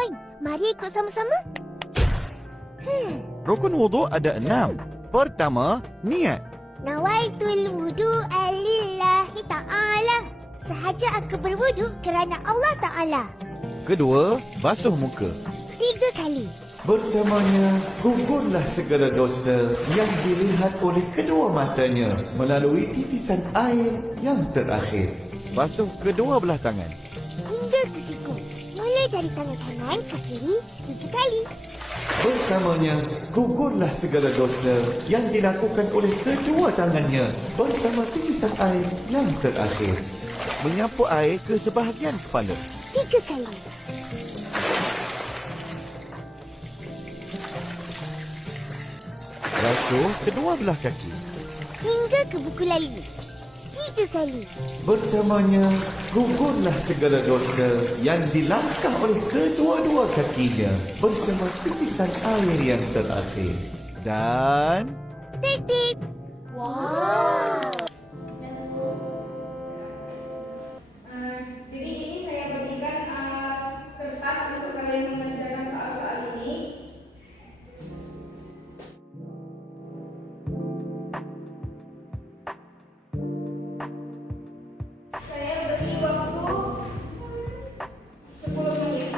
pohon. Mari ikut sama-sama. Rukun wuduk ada 6. Pertama, niat. Nawaitul wudu'a lillahi ta'ala. Sahaja aku berwuduk kerana Allah Ta'ala. Kedua, basuh muka. 3 kali. Bersamanya, gugurlah segala dosa yang dilihat oleh kedua matanya melalui titisan air yang terakhir. Basuh kedua belah tangan. Hingga ke siku. Mulai dari tangan kanan ke kiri 3 kali. Bersamanya, gugurlah segala dosa yang dilakukan oleh kedua tangannya bersama titisan air yang terakhir. Menyapu air ke sebahagian kepala. 3 kali. Basuh kedua belah kaki. Hingga ke buku lali 3 kali. Bersamanya, gugurlah segala dosa yang dilangkah oleh kedua-dua kakinya bersama titisan air yang terakhir. Dan Tertib. Wow. Jadi ini saya bagikan kertas untuk kalian mengerjakan soal-soal ini. Saya beri waktu 10 menit.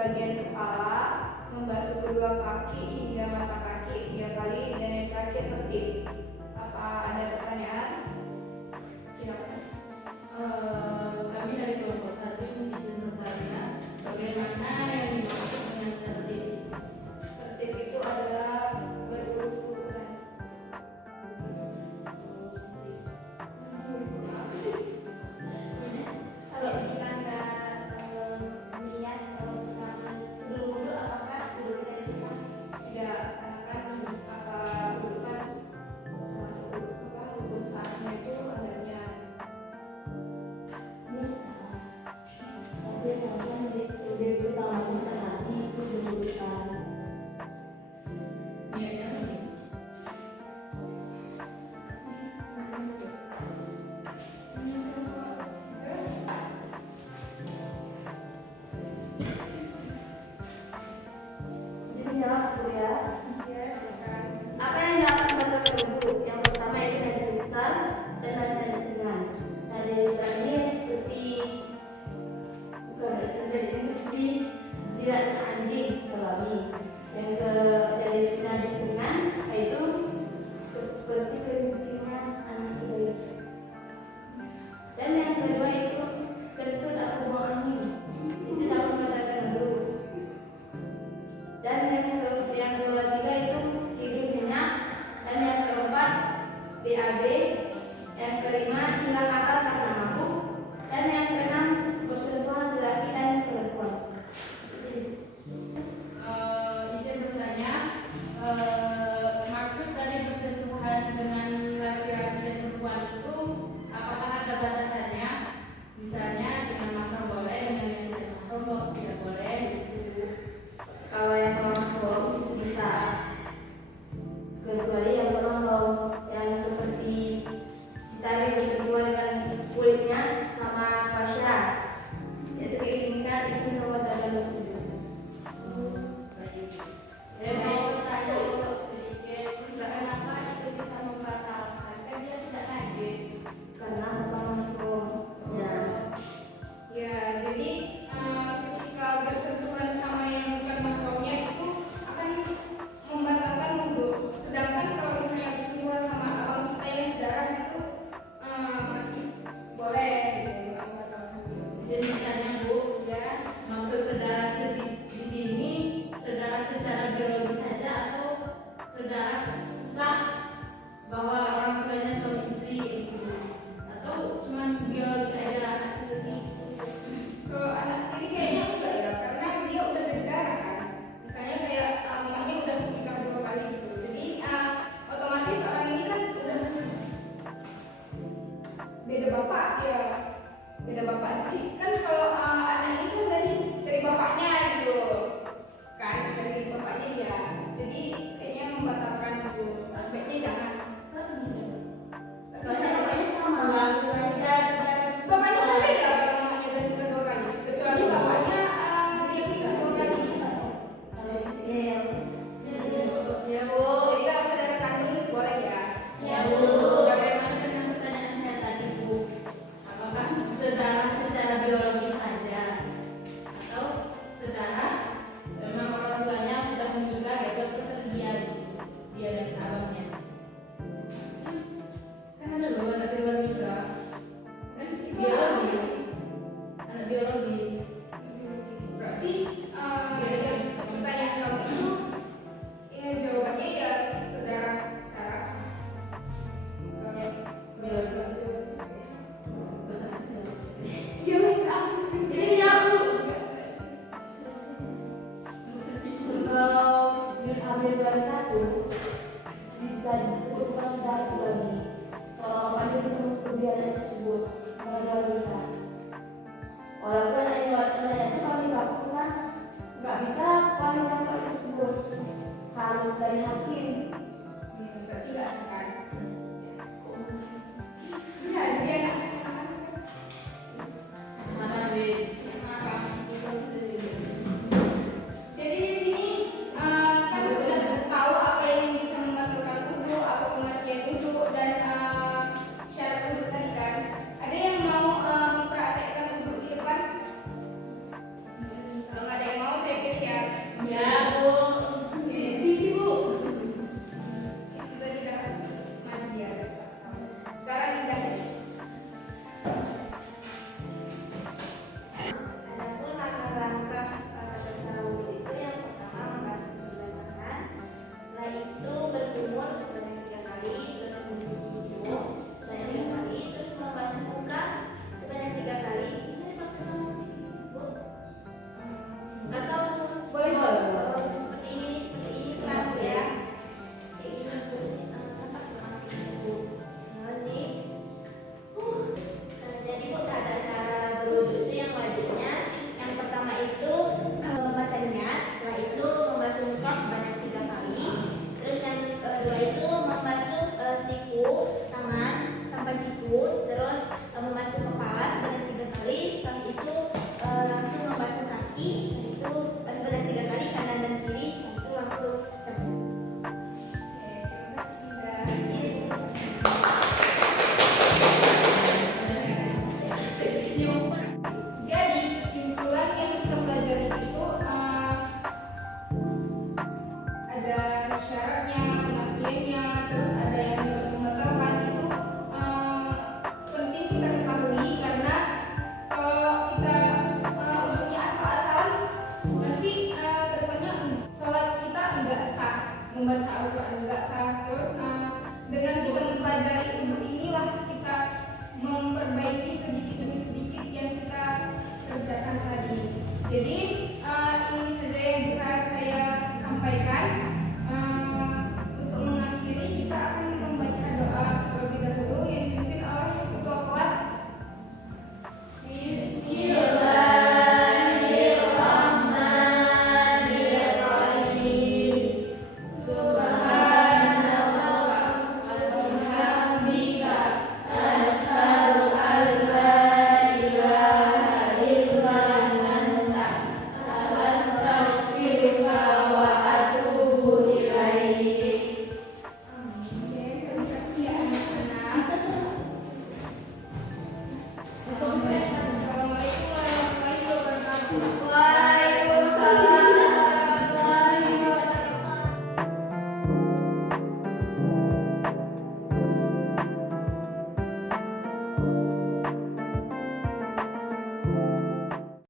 bagian kepala, membasuh kedua kaki hingga mata kaki 3 kali, dan yang terakhir tertib. Apa ada pertanyaan? Silakan. Kami dari kelompok 1 izin bertanya, bagaimana yang dimaksud dengan tertib? Tertib itu adalah berurut-urutan. Kalau kita nggak niat kalau kita sebelum wudhu, apakah wudhu kita dipisah? Tidak, karena kan apa urutan termasuk apa rukun sahnya itu ada niat. Tapi seharusnya wudhu tahu nanti itu berurutan. Niatnya apa? Jadi jawab Bu ya. Ya, silakan. Apa yang dapat membatalkan wudhu? Yang pertama itu najis besar dan najis ringan. Najis besar ini seperti bukan najis ini seperti jilat anjing atau babi. Yang ke najis ringan yaitu seperti kencingnya anak sebalik. Dan yang kedua itu kentut atau buang angin. Itu dapat membatalkan wudhu. Dan yang ketiga itu tidur nyenyak, dan yang keempat BAB, yang kelima hilang akal karena mabuk, dan yang keenam bersentuhan laki dan perempuan. Izin bertanya, maksud dari bersentuhan dengan laki-laki dan perempuan itu apakah ada batasannya? Misalnya dengan mahram boleh, dengan yang tidak mahram tidak boleh gitu. Kalau yang sama mahram itu bisa, kecuali yang penolong yang seperti si tari bersentuhan dengan kulitnya sama pasha, yaitu keinginan itu sama dalam wudhu. Saya mau bertanya untuk sedikit, kenapa itu bisa membatalkan? Kan dia tidak najis. Karena bukan mahram. Ya. Ya, jadi ketika bersentuhan sama yang bukan mahramnya itu akan membatalkan wudhu. Sedangkan kalau misalnya bersentuhan sama abang kita yang sedarah itu masih boleh gitu, nggak membatalkan wudhu. Jadi tanya Bu, Ya, maksud saudara di sini saudara secara biologis saja atau saudara sah bahwa orang tuanya suami istri itu, atau cuma biologis saja anak tiri? kalau anak tiri kayaknya enggak ya, karena dia udah berdarah kan. Misalnya kayak mamanya udah nikah 2 kali gitu. Jadi otomatis orang ini kan udah beda bapak ya, beda bapak. Jadi kan kalau anak ini kan dari bapaknya gitu kan, dari bapaknya dia. Jadi kayaknya membatalkan gitu. Sebaiknya jangan. Soalnya bapaknya sama. Bapaknya kan beda kalau mamanya udah nikah 2 kali, kecuali bapaknya dia nikah 2 kali. Iya. Ya Bu, jadi kalau saudara kandung boleh ya. Ya Bu, bagaimana dengan pertanyaan saya tadi Bu? Apakah saudara secara biologis saja atau saudara memang orang tuanya sudah menikah yaitu terus dia dan abangnya? Kan ada loh anak di luar nikah, kan biologis, anak biologis. Berarti pertanyaan kamu itu ya jawabannya ya saudara secara biologis. Ya Ini aku. Kalau di Ambil Barakatu bisa disebut bukan saudara lagi. Seorang bapaknya bisa masuk ke anak tersebut mereka nikah. Walaupun anaknya itu kalau nikah pun kan nggak bisa kawin dengan bapak tersebut, harus dari hakim. berarti nggak sah kan? Ya, dia anak Mana B? Jadi di sini kan udah tahu apa yang bisa membatalkan wudhu, apa pengertian wudhu dan syarat wudhu tadi kan. Ada yang mau mempraktekkan wudhu di depan? Kalau nggak ada yang mau, saya ibu, terus